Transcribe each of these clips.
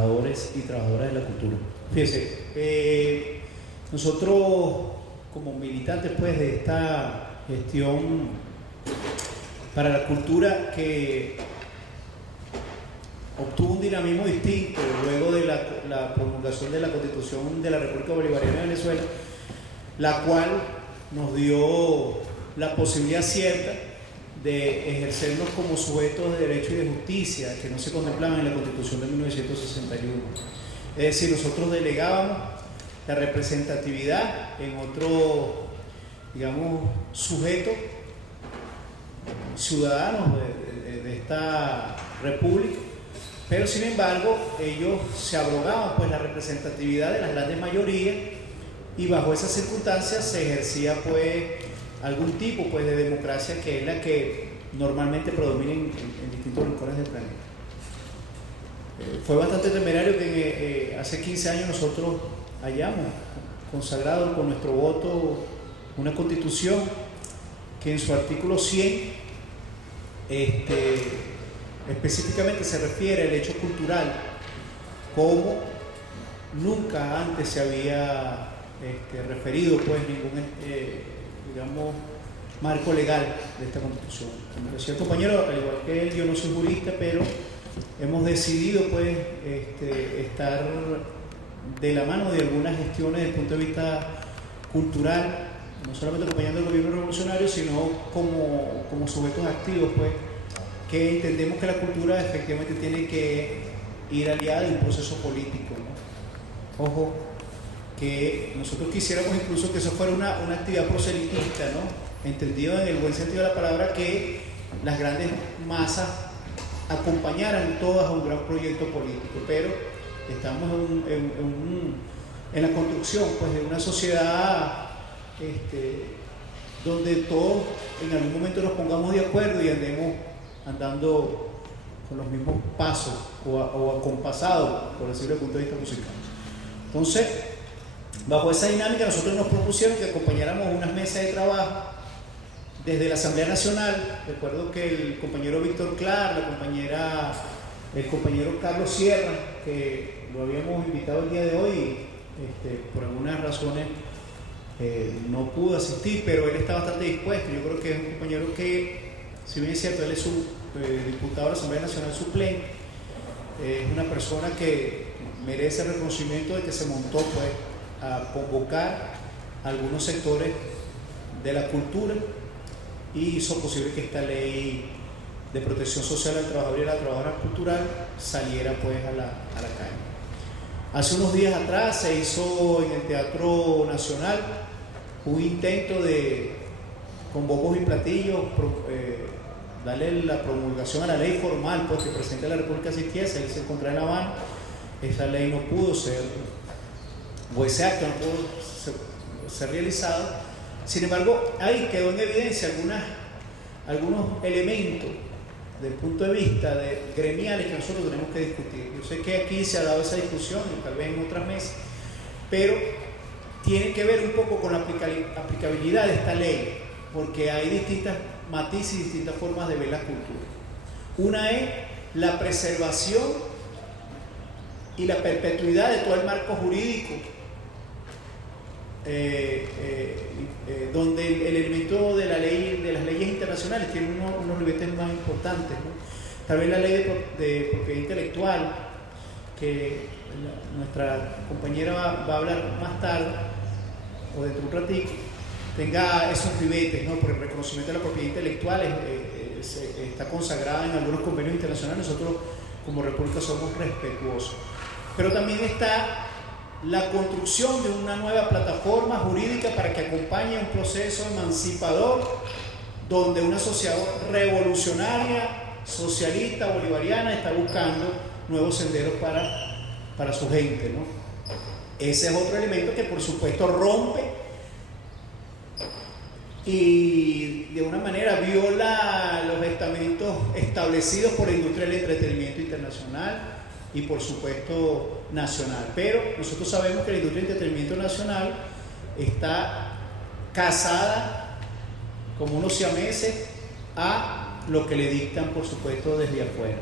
trabajadores y trabajadoras de la cultura. Fíjense, nosotros como militantes pues de esta gestión para la cultura que obtuvo un dinamismo distinto luego de la promulgación de la Constitución de la República Bolivariana de Venezuela, la cual nos dio la posibilidad cierta de ejercernos como sujetos de derecho y de justicia que no se contemplaban en la Constitución de 1961. Es decir, nosotros delegábamos la representatividad en otro, digamos, sujeto, ciudadanos de esta república, pero sin embargo ellos se abrogaban pues la representatividad de las grandes mayorías y bajo esas circunstancias se ejercía pues algún tipo pues de democracia que es la que normalmente predomina en distintos rincones del planeta. Fue bastante temerario que hace 15 años nosotros hayamos consagrado con nuestro voto una constitución que en su artículo 100 específicamente se refiere al hecho cultural como nunca antes se había referido pues ningún digamos marco legal de esta constitución. Como decía el compañero, al igual que él, yo no soy jurista, pero hemos decidido pues estar de la mano de algunas gestiones desde el punto de vista cultural, no solamente acompañando al gobierno revolucionario, sino como sujetos activos pues, que entendemos que la cultura efectivamente tiene que ir aliada de un proceso político, ¿no? Ojo, que nosotros quisiéramos incluso que eso fuera una actividad proselitista, ¿no? Entendido en el buen sentido de la palabra, que las grandes masas acompañaran todas a un gran proyecto político, pero estamos en la construcción pues, de una sociedad donde todos en algún momento nos pongamos de acuerdo y andemos andando con los mismos pasos o acompasados, por decirlo desde el punto de vista musical. Entonces, bajo esa dinámica nosotros nos propusieron que acompañáramos unas mesas de trabajo desde la Asamblea Nacional. Recuerdo que el compañero Víctor Clar, el compañero Carlos Sierra, que lo habíamos invitado el día de hoy, por algunas razones no pudo asistir, pero él está bastante dispuesto. Yo creo que es un compañero que, si bien es cierto, él es un diputado de la Asamblea Nacional suplente, es una persona que merece el reconocimiento de que se montó pues a convocar a algunos sectores de la cultura y hizo posible que esta ley de protección social al trabajador y a la trabajadora cultural saliera pues a la calle. Hace unos días atrás se hizo en el Teatro Nacional un intento de, con bombos y platillos, darle la promulgación a la ley formal pues, que el presidente de la República asistiese. Él se encontraba en La Habana. Esa ley no pudo ser, o ese acto no pudo ser realizado. Sin embargo, ahí quedó en evidencia algunos elementos desde el punto de vista gremiales que nosotros tenemos que discutir. Yo sé que aquí se ha dado esa discusión, y tal vez en otras mesas, pero tiene que ver un poco con la aplicabilidad de esta ley, porque hay distintas matices y distintas formas de ver la cultura. Una es la preservación y la perpetuidad de todo el marco jurídico, donde el elemento de la ley, de las leyes internacionales tiene unos ribetes más importantes, ¿no? Tal vez la ley de propiedad intelectual, que nuestra compañera va a hablar más tarde o dentro de un ratito, tenga esos ribetes, ¿no? Por el reconocimiento de la propiedad intelectual está consagrada en algunos convenios internacionales. Nosotros como República somos respetuosos, pero también está la construcción de una nueva plataforma jurídica para que acompañe un proceso emancipador donde una sociedad revolucionaria, socialista, bolivariana está buscando nuevos senderos para su gente, ¿no? Ese es otro elemento que por supuesto rompe y de una manera viola los estamentos establecidos por la industria del entretenimiento internacional y por supuesto nacional. Pero nosotros sabemos que la industria del entretenimiento nacional está casada como unos siameses a lo que le dictan por supuesto desde afuera.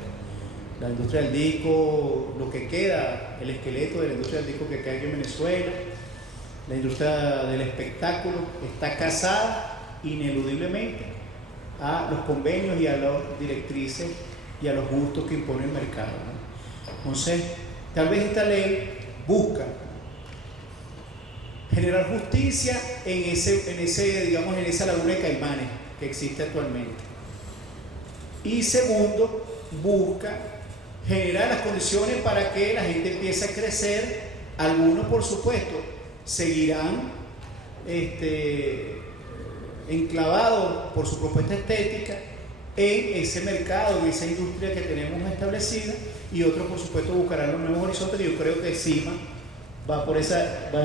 la industria del disco, lo que queda, el esqueleto de la industria del disco que queda aquí en Venezuela, la industria del espectáculo, está casada ineludiblemente a los convenios y a las directrices y a los gustos que impone el mercado, ¿no? Entonces, tal vez esta ley busca generar justicia en esa laguna de caimanes que existe actualmente. Y segundo, busca generar las condiciones para que la gente empiece a crecer. Algunos, por supuesto, seguirán enclavados por su propuesta estética en ese mercado, en esa industria que tenemos establecida, y otros, por supuesto, buscarán los nuevos horizontes. Yo creo que CIMA va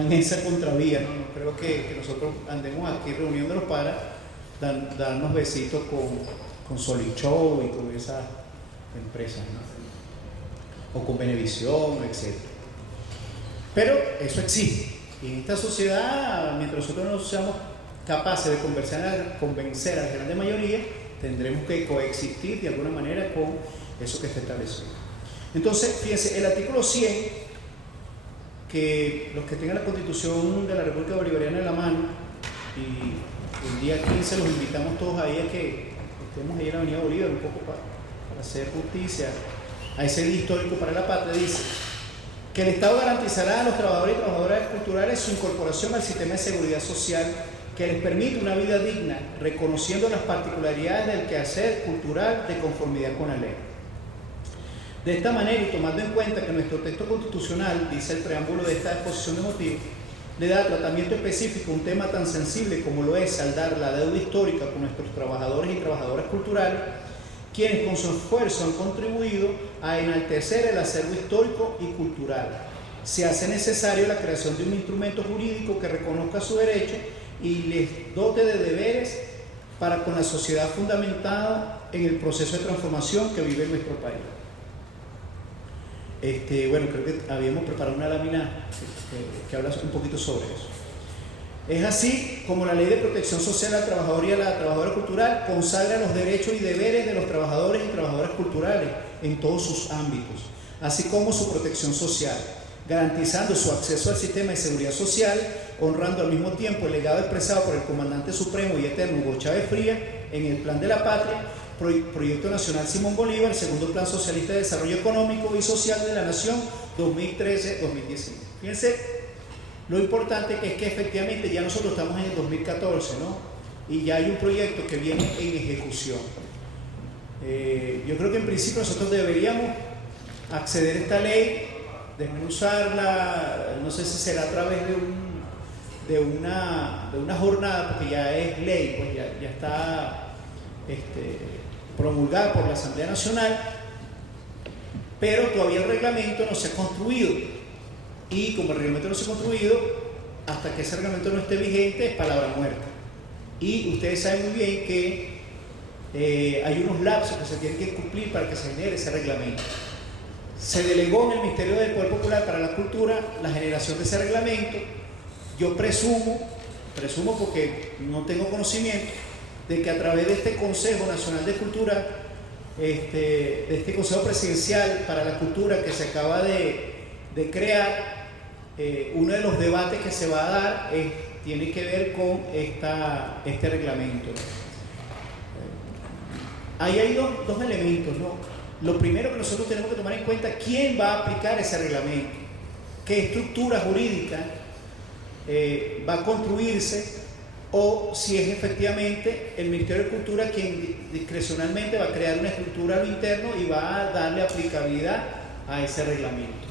en esa contravía, ¿no? No creo que nosotros andemos aquí reuniéndonos para darnos besitos con Solid Show y con esas empresas, ¿no? O con Venevisión, etc. Pero eso existe. Y en esta sociedad, mientras nosotros no seamos capaces de convencer a la grande mayoría, tendremos que coexistir de alguna manera con eso que está establecido. Entonces, fíjense, el artículo 100, que los que tengan la Constitución de la República Bolivariana en la mano, y el día 15 los invitamos todos ahí a que estemos ahí en la Avenida Bolívar un poco para hacer justicia a ese día histórico para la patria, dice que el Estado garantizará a los trabajadores y trabajadoras culturales su incorporación al sistema de seguridad social que les permite una vida digna, reconociendo las particularidades del quehacer cultural de conformidad con la ley. De esta manera, y tomando en cuenta que nuestro texto constitucional, dice el preámbulo de esta exposición de motivos, le da tratamiento específico a un tema tan sensible como lo es saldar la deuda histórica con nuestros trabajadores y trabajadoras culturales, quienes con su esfuerzo han contribuido a enaltecer el acervo histórico y cultural. Se hace necesario la creación de un instrumento jurídico que reconozca su derecho y les dote de deberes para con la sociedad fundamentada en el proceso de transformación que vive nuestro país. Bueno, creo que habíamos preparado una lámina que habla un poquito sobre eso. Es así como la Ley de Protección Social al Trabajador y a la Trabajadora Cultural consagra los derechos y deberes de los trabajadores y trabajadoras culturales en todos sus ámbitos, así como su protección social, garantizando su acceso al sistema de seguridad social, honrando al mismo tiempo el legado expresado por el Comandante Supremo y Eterno Hugo Chávez Frías en el Plan de la Patria, Proyecto Nacional Simón Bolívar, segundo Plan Socialista de Desarrollo Económico y Social de la Nación 2013-2019. Fíjense lo importante que es que efectivamente ya nosotros estamos en el 2014, ¿no? Y ya hay un proyecto que viene en ejecución. Yo creo que en principio nosotros deberíamos acceder a esta ley, desmenuzarla, no sé si será a través de una jornada, porque ya es ley, pues ya está promulgada por la Asamblea Nacional, pero todavía el reglamento no se ha construido, y como el reglamento no se ha construido, hasta que ese reglamento no esté vigente es palabra muerta. Y ustedes saben muy bien que hay unos lapsos que se tienen que cumplir para que se genere ese reglamento. Se delegó en el Ministerio del Poder Popular para la Cultura la generación de ese reglamento. Yo presumo porque no tengo conocimiento, de que a través de este Consejo Nacional de Cultura, de este Consejo Presidencial para la Cultura que se acaba de crear, uno de los debates que se va a dar tiene que ver con este reglamento. Ahí hay dos elementos, ¿no? Lo primero que nosotros tenemos que tomar en cuenta, ¿quién va a aplicar ese reglamento? ¿Qué estructura jurídica va a construirse? O si es efectivamente el Ministerio de Cultura quien discrecionalmente va a crear una estructura a lo interno y va a darle aplicabilidad a ese reglamento.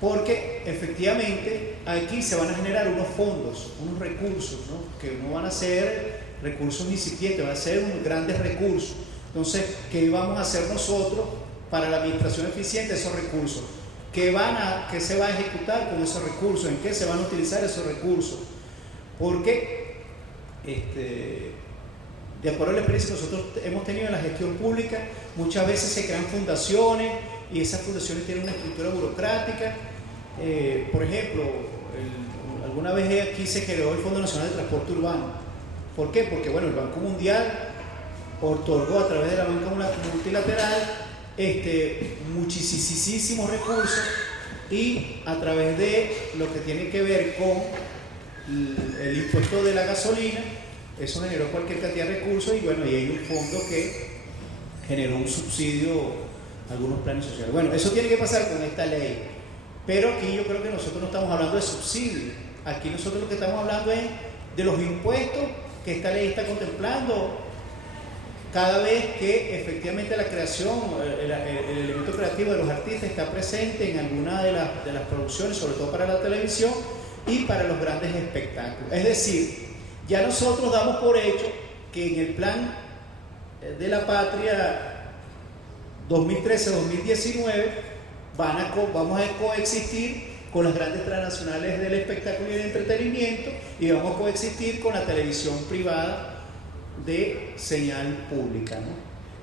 Porque efectivamente aquí se van a generar unos fondos, unos recursos, ¿no? Que no van a ser recursos incipientes, van a ser unos grandes recursos. Entonces, ¿qué vamos a hacer nosotros para la administración eficiente de esos recursos? ¿Qué se va a ejecutar con esos recursos? ¿En qué se van a utilizar esos recursos? Porque de acuerdo a la experiencia que nosotros hemos tenido en la gestión pública, muchas veces se crean fundaciones y esas fundaciones tienen una estructura burocrática. Por ejemplo, alguna vez aquí se creó el Fondo Nacional de Transporte Urbano. ¿Por qué? Porque bueno, el Banco Mundial otorgó a través de la banca multilateral muchísimos recursos, y a través de lo que tiene que ver con el impuesto de la gasolina, eso generó cualquier cantidad de recursos, y bueno, y hay un fondo que generó un subsidio a algunos planes sociales. Bueno, eso tiene que pasar con esta ley, pero aquí yo creo que nosotros no estamos hablando de subsidio. Aquí nosotros lo que estamos hablando es de los impuestos que esta ley está contemplando cada vez que efectivamente la creación, el elemento creativo de los artistas está presente en alguna de las producciones, sobre todo para la televisión y para los grandes espectáculos. Es decir, ya nosotros damos por hecho que en el plan de la patria 2013-2019 vamos a coexistir con las grandes transnacionales del espectáculo y del entretenimiento, y vamos a coexistir con la televisión privada de señal pública, ¿no?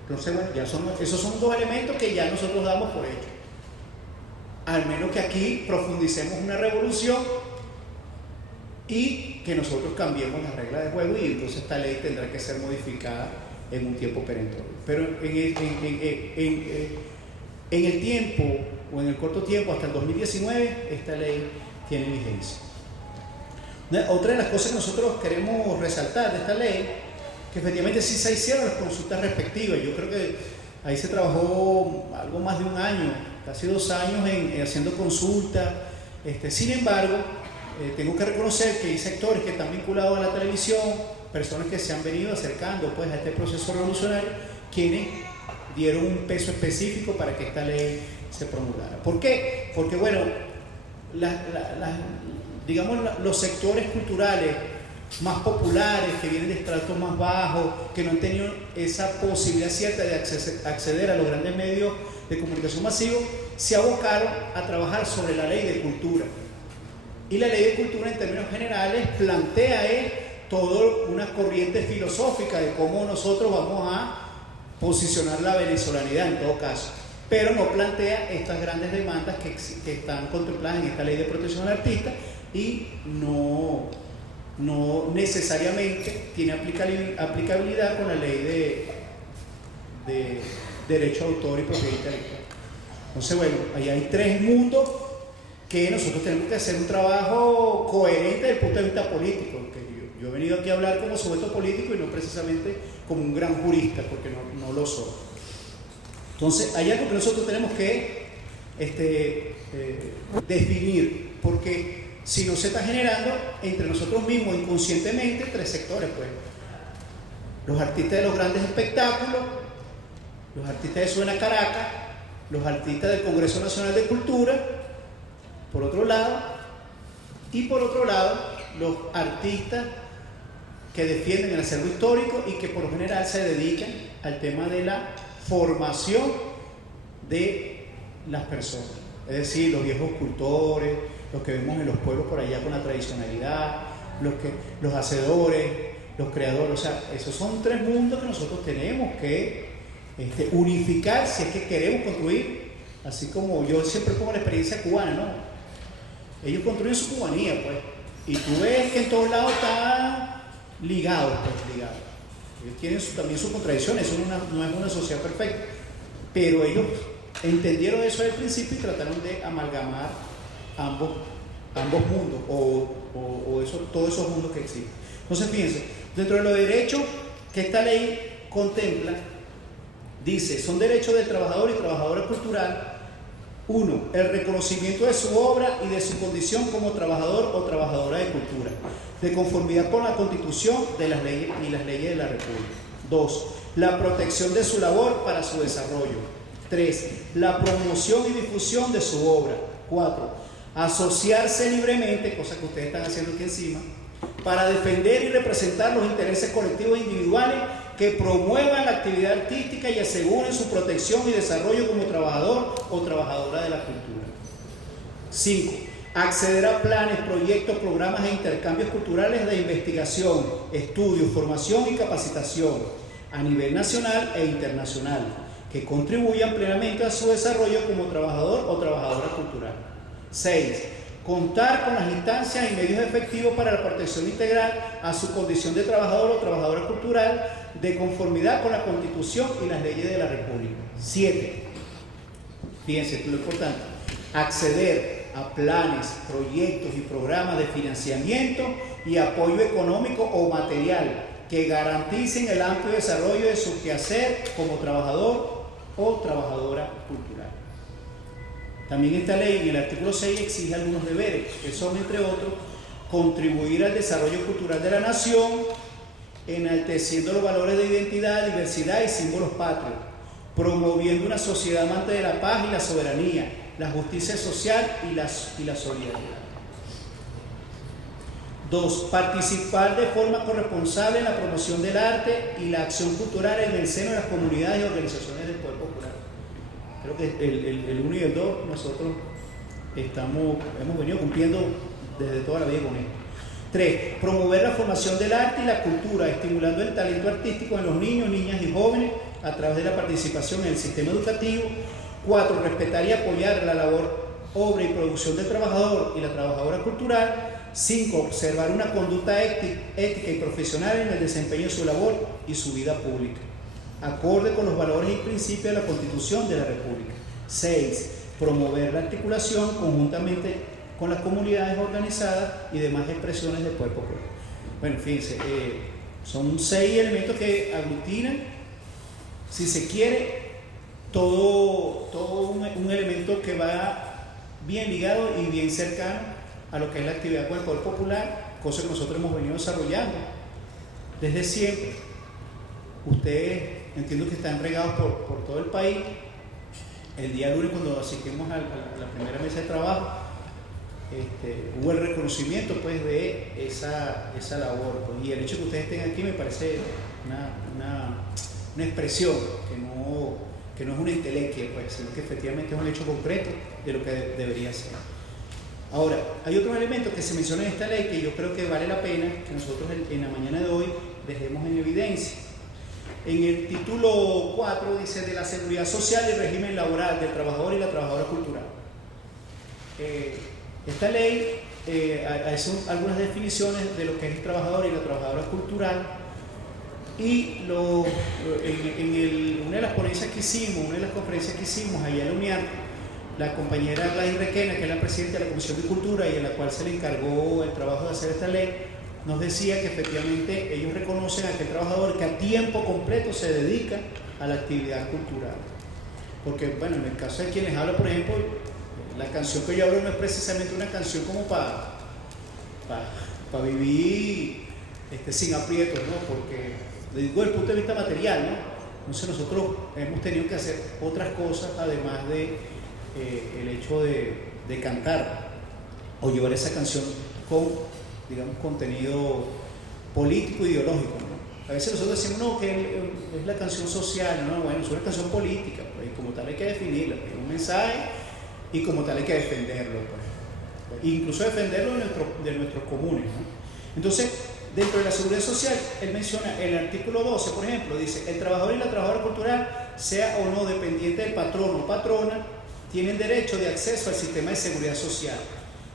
Entonces, bueno, esos son dos elementos que ya nosotros damos por hecho. Al menos que aquí profundicemos una revolución y que nosotros cambiemos las reglas de juego, y entonces esta ley tendrá que ser modificada en un tiempo perentorio. Pero en el tiempo, o en el corto tiempo, hasta el 2019, esta ley tiene vigencia. Otra de las cosas que nosotros queremos resaltar de esta ley, que efectivamente sí se hicieron las consultas respectivas. Yo creo que ahí se trabajó algo más de un año, casi 2 años en haciendo consultas. Sin embargo, tengo que reconocer que hay sectores que están vinculados a la televisión, personas que se han venido acercando pues a este proceso revolucionario, quienes dieron un peso específico para que esta ley se promulgara. ¿Por qué? Porque bueno, digamos los sectores culturales más populares, que vienen de estratos más bajos, que no han tenido esa posibilidad cierta de acceder a los grandes medios de comunicación masivos, se abocaron a trabajar sobre la ley de cultura. Y la ley de cultura, en términos generales, plantea toda una corriente filosófica de cómo nosotros vamos a posicionar la venezolanidad en todo caso, pero no plantea estas grandes demandas que están contempladas en esta ley de protección al artista, y no necesariamente tiene aplicabilidad con la ley de derecho de autor y propiedad intelectual. Entonces, bueno, ahí hay 3 mundos que nosotros tenemos que hacer un trabajo coherente desde el punto de vista político. Yo he venido aquí a hablar como sujeto político y no precisamente como un gran jurista, porque no lo soy. Entonces, hay algo que nosotros tenemos que definir, porque si no se está generando entre nosotros mismos inconscientemente 3 sectores, pues: los artistas de los grandes espectáculos, los artistas de Suena Caracas, los artistas del Congreso Nacional de Cultura, por otro lado, y por otro lado, los artistas que defienden el acervo histórico y que por lo general se dedican al tema de la formación de las personas, es decir, los viejos cultores, los que vemos en los pueblos por allá con la tradicionalidad, los hacedores, los creadores. O sea, esos son 3 mundos que nosotros tenemos que unificar si es que queremos construir, así como yo siempre pongo la experiencia cubana, ¿no? Ellos construyen su cubanía, pues, y tú ves que en todos lados está ligado, pues, ligado. Ellos tienen también sus contradicciones, eso no es una sociedad perfecta, pero ellos entendieron eso desde el principio y trataron de amalgamar ambos mundos, o todos esos mundos que existen. Entonces, fíjense, dentro de los derechos que esta ley contempla, dice: son derechos del trabajador y trabajadora cultural. 1. El reconocimiento de su obra y de su condición como trabajador o trabajadora de cultura, de conformidad con la Constitución de las leyes y las leyes de la República. 2. La protección de su labor para su desarrollo. 3. La promoción y difusión de su obra. 4. Asociarse libremente, cosa que ustedes están haciendo aquí encima, para defender y representar los intereses colectivos e individuales que promuevan la actividad artística y aseguren su protección y desarrollo como trabajador o trabajadora de la cultura. 5. Acceder a planes, proyectos, programas e intercambios culturales de investigación, estudio, formación y capacitación a nivel nacional e internacional, que contribuyan plenamente a su desarrollo como trabajador o trabajadora cultural. 6. Contar con las instancias y medios efectivos para la protección integral a su condición de trabajador o trabajadora cultural, de conformidad con la Constitución y las leyes de la República. 7. Fíjense, esto es lo importante. Acceder a planes, proyectos y programas de financiamiento y apoyo económico o material que garanticen el amplio desarrollo de su quehacer como trabajador o trabajadora cultural. También esta ley en el artículo 6 exige algunos deberes, que son, entre otros, contribuir al desarrollo cultural de la nación, enalteciendo los valores de identidad, diversidad y símbolos patrios, promoviendo una sociedad amante de la paz y la soberanía, la justicia social y la solidaridad. 2. Participar de forma corresponsable en la promoción del arte y la acción cultural en el seno de las comunidades y organizaciones del poder popular. Creo que el 1 y el 2 nosotros hemos venido cumpliendo desde toda la vida con esto. 3. Promover la formación del arte y la cultura, estimulando el talento artístico en los niños, niñas y jóvenes a través de la participación en el sistema educativo. 4. Respetar y apoyar la labor, obra y producción del trabajador y la trabajadora cultural. 5. Observar una conducta ética y profesional en el desempeño de su labor y su vida pública, acorde con los valores y principios de la Constitución de la República. 6. Promover la articulación conjuntamente con las comunidades organizadas y demás expresiones del poder popular. Bueno, fíjense, son 6 elementos que aglutinan, si se quiere, todo un elemento que va bien ligado y bien cercano a lo que es la actividad con el poder popular, cosa que nosotros hemos venido desarrollando desde siempre. Ustedes entiendo que están regados por todo el país. El día lunes, cuando asistimos a la primera mesa de trabajo, hubo el reconocimiento pues de esa labor, pues, y el hecho de que ustedes estén aquí me parece una expresión que no es una entelequia, pues, sino que efectivamente es un hecho concreto de lo que debería ser. Ahora, hay otros elementos que se mencionan en esta ley que yo creo que vale la pena que nosotros en la mañana de hoy dejemos en evidencia. En el título 4 dice de la seguridad social y el régimen laboral del trabajador y la trabajadora cultural. Esta ley hace algunas definiciones de lo que es el trabajador y la trabajadora cultural, y una de las ponencias que hicimos, una de las conferencias que hicimos allá en la UNIAR, la compañera Gladys Requena, que es la presidenta de la Comisión de Cultura y en la cual se le encargó el trabajo de hacer esta ley, nos decía que efectivamente ellos reconocen a aquel trabajador que a tiempo completo se dedica a la actividad cultural. Porque, bueno, en el caso de quienes hablan, por ejemplo, la canción que yo hablo no es precisamente una canción como para vivir sin aprietos, ¿no? Porque, le digo, desde el punto de vista material, ¿no? Entonces nosotros hemos tenido que hacer otras cosas, además de el hecho de cantar o llevar esa canción con, digamos, contenido político e ideológico, ¿no? A veces nosotros decimos, no, que es la canción social, no, bueno, es una canción política, pues, y como tal hay que definirla, pues, es un mensaje y como tal hay que defenderlo, pues, incluso defenderlo de nuestros comunes, ¿no? Entonces, dentro de la seguridad social, él menciona el artículo 12, por ejemplo, dice, el trabajador y la trabajadora cultural, sea o no dependiente del patrón o patrona, tienen derecho de acceso al sistema de seguridad social,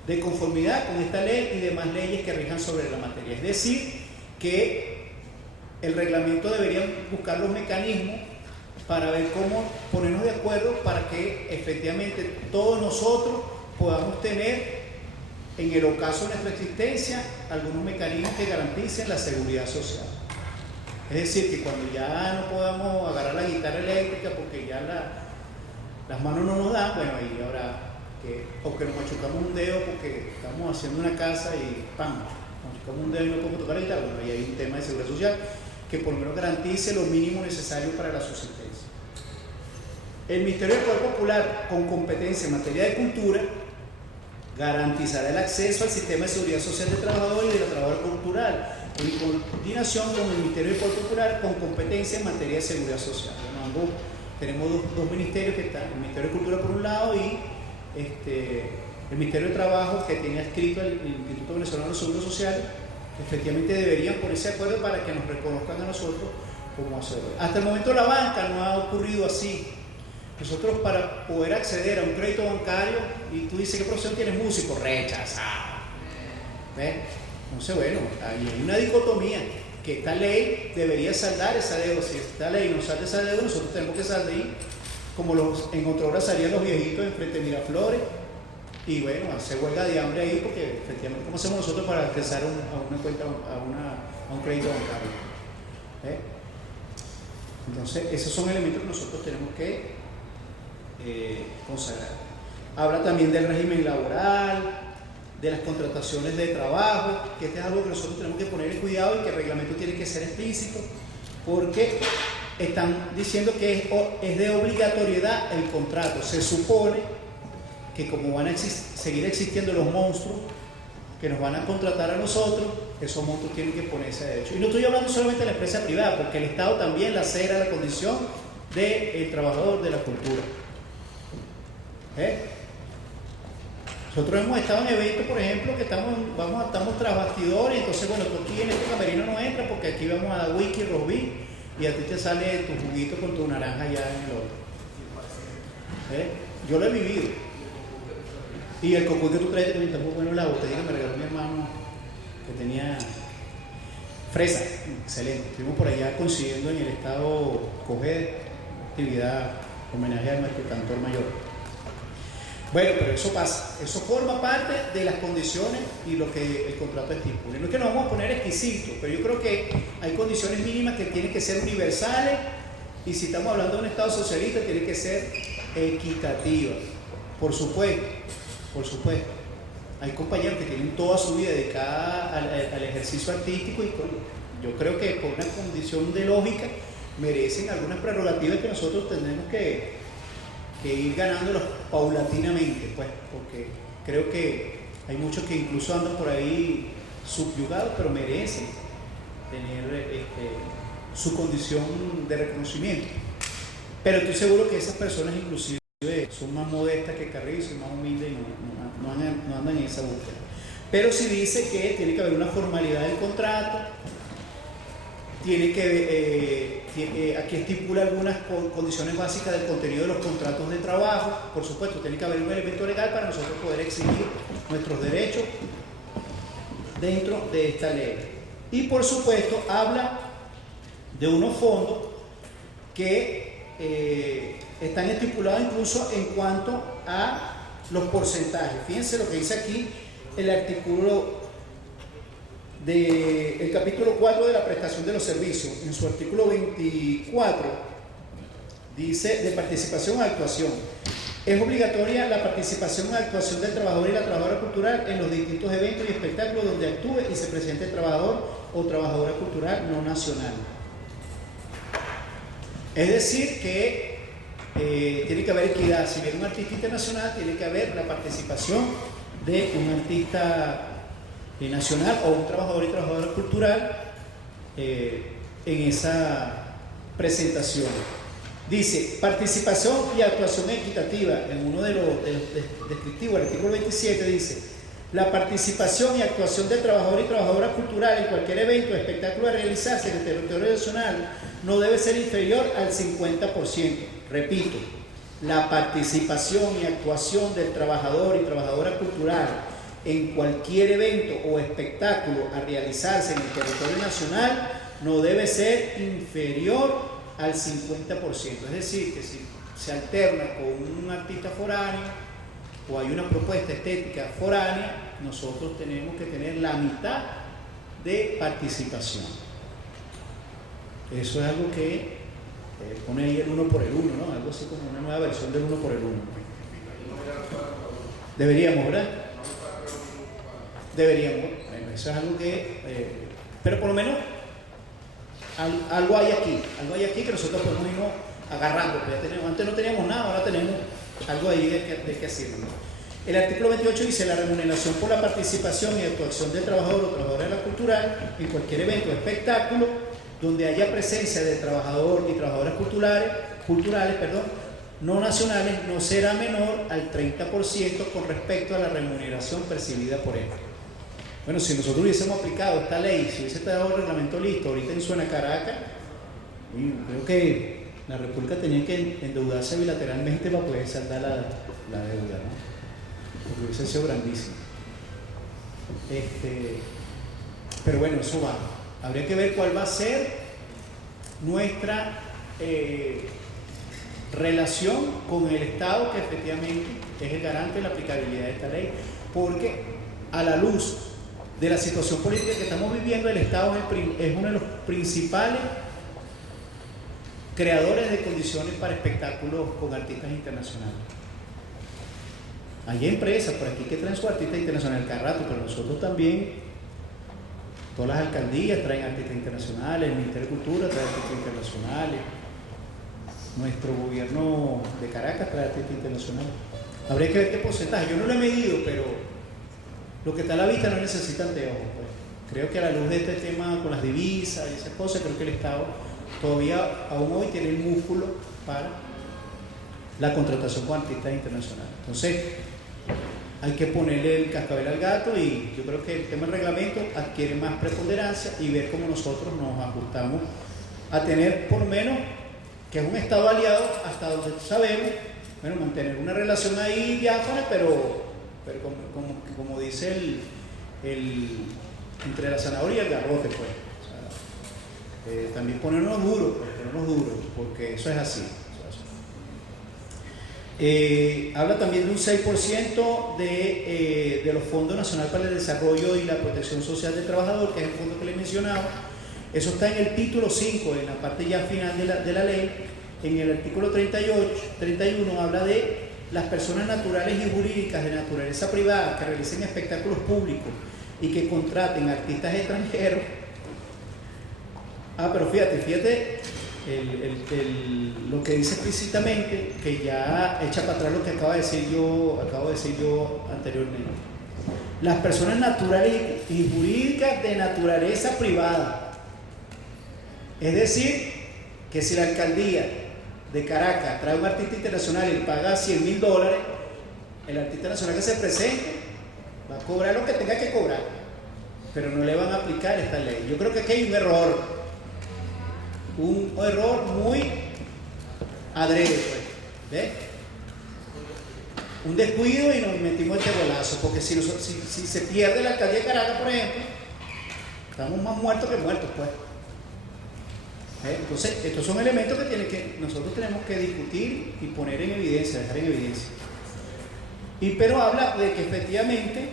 de conformidad con esta ley y demás leyes que rijan sobre la materia. Es decir, que el reglamento debería buscar los mecanismos para ver cómo ponernos de acuerdo para que efectivamente todos nosotros podamos tener en el ocaso de nuestra existencia algunos mecanismos que garanticen la seguridad social. Es decir, que cuando ya no podamos agarrar la guitarra eléctrica porque ya las manos no nos dan, bueno, ahí ahora o que nos machucamos un dedo porque estamos haciendo una casa y ¡pam! Nos machucamos un dedo y no podemos tocar la guitarra. Bueno, ahí hay un tema de seguridad social que por lo menos garantice lo mínimo necesario para la subsistencia. El Ministerio del Poder Popular, con competencia en materia de cultura, garantizará el acceso al sistema de seguridad social del trabajador y de la trabajadora cultural, en coordinación con el Ministerio del Poder Popular, con competencia en materia de seguridad social. Bueno, tenemos dos ministerios que están, el Ministerio de Cultura por un lado y el Ministerio de Trabajo, que tiene adscrito el Instituto Venezolano de Seguro Social. Efectivamente deberían ponerse de acuerdo para que nos reconozcan a nosotros como hacedores. Hasta el momento la banca no ha ocurrido así. Nosotros, para poder acceder a un crédito bancario, y tú dices, ¿qué profesión tienes? Músico, rechazado. ¿Ves? Entonces, bueno, ahí hay una dicotomía, que esta ley debería saldar esa deuda. Si esta ley no salda esa deuda, nosotros tenemos que saldar como en otra hora salían los viejitos enfrente de Miraflores, y bueno, hacer huelga de hambre ahí, porque efectivamente, ¿cómo hacemos nosotros para accesar a una cuenta, a un crédito bancario? Entonces, esos son elementos que nosotros tenemos que consagrar. Habla también del régimen laboral, de las contrataciones de trabajo, que este es algo que nosotros tenemos que ponerle cuidado y que el reglamento tiene que ser explícito, porque están diciendo que es de obligatoriedad el contrato. Se supone que como van a seguir existiendo los monstruos que nos van a contratar a nosotros, esos monstruos tienen que ponerse a derecho. Y no estoy hablando solamente de la empresa privada, porque el Estado también lacera la condición del trabajador de la cultura. Nosotros hemos estado en eventos, por ejemplo, que estamos tras bastidores, entonces, bueno, tú aquí en este camerino no entras porque aquí vamos a dar whisky, rosbif, y a ti te sale tu juguito con tu naranja allá en el otro. Yo lo he vivido. Y el cocuy que tú traes también está muy bueno, la botella que me regaló mi hermano, que tenía fresa, excelente. Estuvimos por allá consiguiendo en el estado Coger, actividad, homenaje al cantor mayor. Bueno, pero eso pasa, eso forma parte de las condiciones y lo que el contrato estipula. No es que nos vamos a poner exquisitos, pero yo creo que hay condiciones mínimas que tienen que ser universales, y si estamos hablando de un Estado socialista, tienen que ser equitativas. Por supuesto. Hay compañeros que tienen toda su vida dedicada al ejercicio artístico, y yo creo que por una condición de lógica merecen algunas prerrogativas que nosotros tenemos que ir ganándolos paulatinamente, pues, porque creo que hay muchos que incluso andan por ahí subyugados, pero merecen tener su condición de reconocimiento. Pero estoy seguro que esas personas inclusive son más modestas que Carrizo, más humildes, y no andan en esa búsqueda. Pero sí dice que tiene que haber una formalidad del contrato, tiene que aquí estipula algunas condiciones básicas del contenido de los contratos de trabajo. Por supuesto, tiene que haber un elemento legal para nosotros poder exigir nuestros derechos dentro de esta ley. Y por supuesto, habla de unos fondos que están estipulados incluso en cuanto a los porcentajes. Fíjense lo que dice aquí el artículo del capítulo 4 de la prestación de los servicios. En su artículo 24 dice: de participación a actuación. Es obligatoria la participación a actuación del trabajador y la trabajadora cultural en los distintos eventos y espectáculos donde actúe y se presente el trabajador o trabajadora cultural no nacional. Es decir que tiene que haber equidad. Si viene un artista internacional, tiene que haber la participación de un artista nacional o un trabajador y trabajadora cultural en esa presentación. Dice: participación y actuación equitativa. En uno de los descriptivos, el artículo 27 dice: la participación y actuación del trabajador y trabajadora cultural en cualquier evento o espectáculo a realizarse en el territorio nacional no debe ser inferior al 50%. Repito, la participación y actuación del trabajador y trabajadora cultural en cualquier evento o espectáculo a realizarse en el territorio nacional no debe ser inferior al 50%. Es decir, que si se alterna con un artista foráneo o hay una propuesta estética foránea, nosotros tenemos que tener la mitad de participación. Eso es algo que pone ahí el 1 por el 1, ¿no? Algo así como una nueva versión del 1 por el 1. Deberíamos, ¿verdad? Deberíamos. Bueno, eso es algo que... pero por lo menos algo hay aquí que nosotros podemos irnos agarrando. Antes no teníamos nada, ahora tenemos algo ahí de que hacer, ¿no? El artículo 28 dice: la remuneración por la participación y actuación del trabajador o trabajadora de la cultural en cualquier evento o espectáculo donde haya presencia de trabajador y trabajadoras culturales, no nacionales, no será menor al 30% con respecto a la remuneración percibida por él. Bueno, si nosotros hubiésemos aplicado esta ley, si hubiese estado el reglamento listo ahorita en Suena Caracas, creo que la República tenía que endeudarse bilateralmente para poder saldar la deuda, ¿no? Porque hubiese sido grandísimo. Pero bueno, eso va. Habría que ver cuál va a ser nuestra relación con el Estado, que efectivamente es el garante de la aplicabilidad de esta ley, porque a la luz de la situación política que estamos viviendo, el Estado es uno de los principales creadores de condiciones para espectáculos con artistas internacionales. Hay empresas por aquí que traen su artista internacional cada rato, pero nosotros también, todas las alcaldías traen artistas internacionales, el Ministerio de Cultura trae artistas internacionales, nuestro gobierno de Caracas trae artistas internacionales. Habría que ver qué porcentaje, yo no lo he medido, pero lo que está a la vista no necesita anteojos, pues. Creo que a la luz de este tema con las divisas y esas cosas, creo que el Estado todavía, aún hoy, tiene el músculo para la contratación con artistas internacionales. Entonces, hay que ponerle el cascabel al gato, y yo creo que el tema del reglamento adquiere más preponderancia, y ver cómo nosotros nos ajustamos a tener, por lo menos, que es un Estado aliado hasta donde sabemos, bueno, mantener una relación ahí diáfana, pero como dice entre la zanahoria y el garrote, pues. O sea, también ponernos duros, porque eso es así. Habla también de un 6% de los Fondos Nacionales para el Desarrollo y la Protección Social del Trabajador, que es el fondo que le he mencionado. Eso está en el título 5, en la parte ya final de la ley. En el artículo 31 habla de las personas naturales y jurídicas de naturaleza privada que realicen espectáculos públicos y que contraten artistas extranjeros. Pero fíjate lo que dice explícitamente, que ya echa para atrás lo que acabo de decir yo anteriormente. Las personas naturales y jurídicas de naturaleza privada. Es decir, que si la alcaldía de Caracas trae un artista internacional y paga $100,000, el artista nacional que se presente va a cobrar lo que tenga que cobrar, pero no le van a aplicar esta ley. Yo creo que aquí hay un error muy adrede, pues. ¿Ves? Un descuido y nos metimos este golazo, porque si se pierde la alcaldía de Caracas, por ejemplo, estamos más muertos que muertos, pues. Entonces, estos son elementos que nosotros tenemos que discutir y poner en evidencia, dejar en evidencia. Pero habla de que efectivamente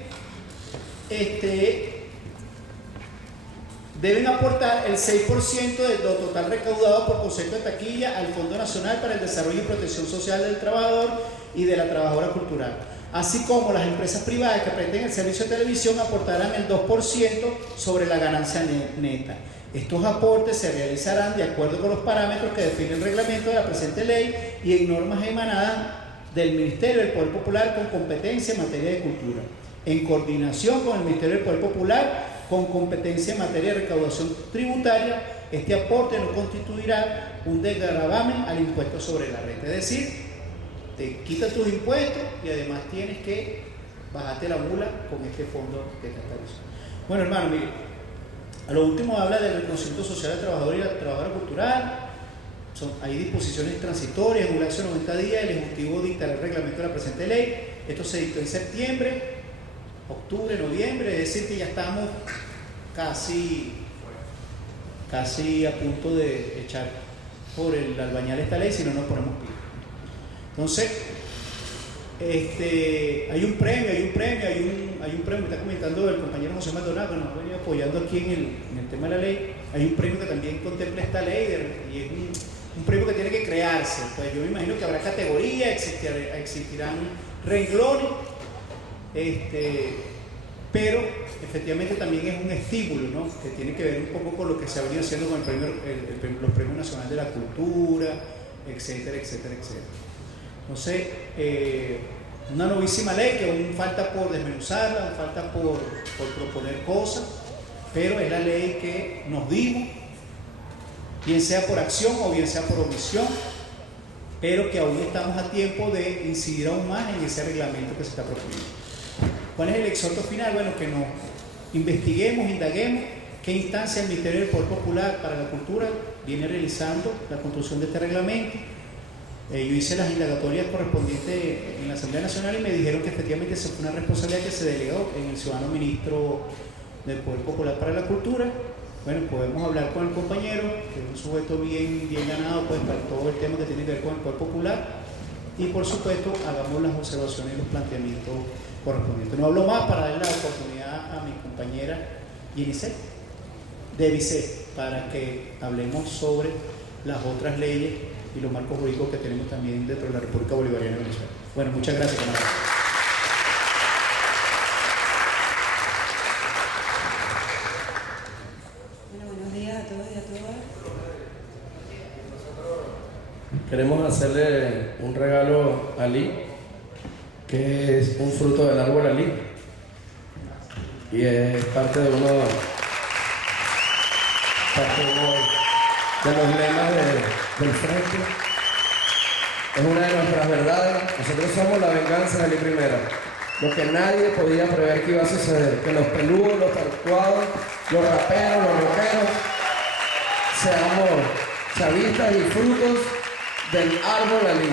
deben aportar el 6% de lo total recaudado por concepto de taquilla al Fondo Nacional para el Desarrollo y Protección Social del Trabajador y de la Trabajadora Cultural, así como las empresas privadas que presten el servicio de televisión aportarán el 2% sobre la ganancia neta. Estos aportes se realizarán de acuerdo con los parámetros que define el reglamento de la presente ley y en normas emanadas del Ministerio del Poder Popular con competencia en materia de cultura, en coordinación con el Ministerio del Poder Popular con competencia en materia de recaudación tributaria. Este aporte no constituirá un desgravamen al impuesto sobre la renta, es decir, te quitan tus impuestos y además tienes que bajarte la mula con este fondo que te está diciendo. Bueno, hermano, mire, a lo último habla del reconocimiento social del trabajador y la trabajadora cultural. Hay disposiciones transitorias. En un lapso de 90 días el Ejecutivo dictará el reglamento de la presente ley. Esto se dictó en septiembre, octubre, noviembre, es decir que ya estamos casi a punto de echar por el albañal esta ley, si no nos ponemos pie. Entonces, hay un premio, me está comentando el compañero José Maldonado, que nos ha venido apoyando aquí en el tema de la ley. Hay un premio que también contempla esta ley, y es un premio que tiene que crearse. Pues yo me imagino que habrá categorías, existirán renglones, pero efectivamente también es un estímulo, ¿no?, que tiene que ver un poco con lo que se ha venido haciendo con los premios nacionales de la cultura, etcétera, etcétera, etcétera. Entonces, una novísima ley que aún falta por desmenuzarla, aún falta por proponer cosas, pero es la ley que nos dimos, bien sea por acción o bien sea por omisión, pero que aún estamos a tiempo de incidir aún más en ese reglamento que se está proponiendo. ¿Cuál es el exhorto final? Bueno, que nos investiguemos, indaguemos qué instancia el Ministerio del Poder Popular para la Cultura viene realizando la construcción de este reglamento. Yo hice las indagatorias correspondientes en la Asamblea Nacional y me dijeron que efectivamente esa fue una responsabilidad que se delegó en el ciudadano ministro del Poder Popular para la Cultura. bueno, podemos hablar con el compañero, que es un sujeto bien ganado pues para todo el tema que tiene que ver con el cuerpo ocular, y por supuesto hagamos las observaciones y los planteamientos correspondientes. No hablo más para darle la oportunidad a mi compañera Yenicet de Vice para que hablemos sobre las otras leyes y los marcos jurídicos que tenemos también dentro de la República Bolivariana de Venezuela. Bueno, muchas gracias, camarada. Buenos días a todos y a todas. Queremos hacerle un regalo a Ali, que es un fruto del árbol Ali, y es parte de uno de los lemas del frente. Es una de nuestras verdades. Nosotros somos la venganza de Ali Primera. Lo que nadie podía prever que iba a suceder, que los peludos, los tatuados, los raperos, los rockeros seamos chavistas y frutos del árbol Ali.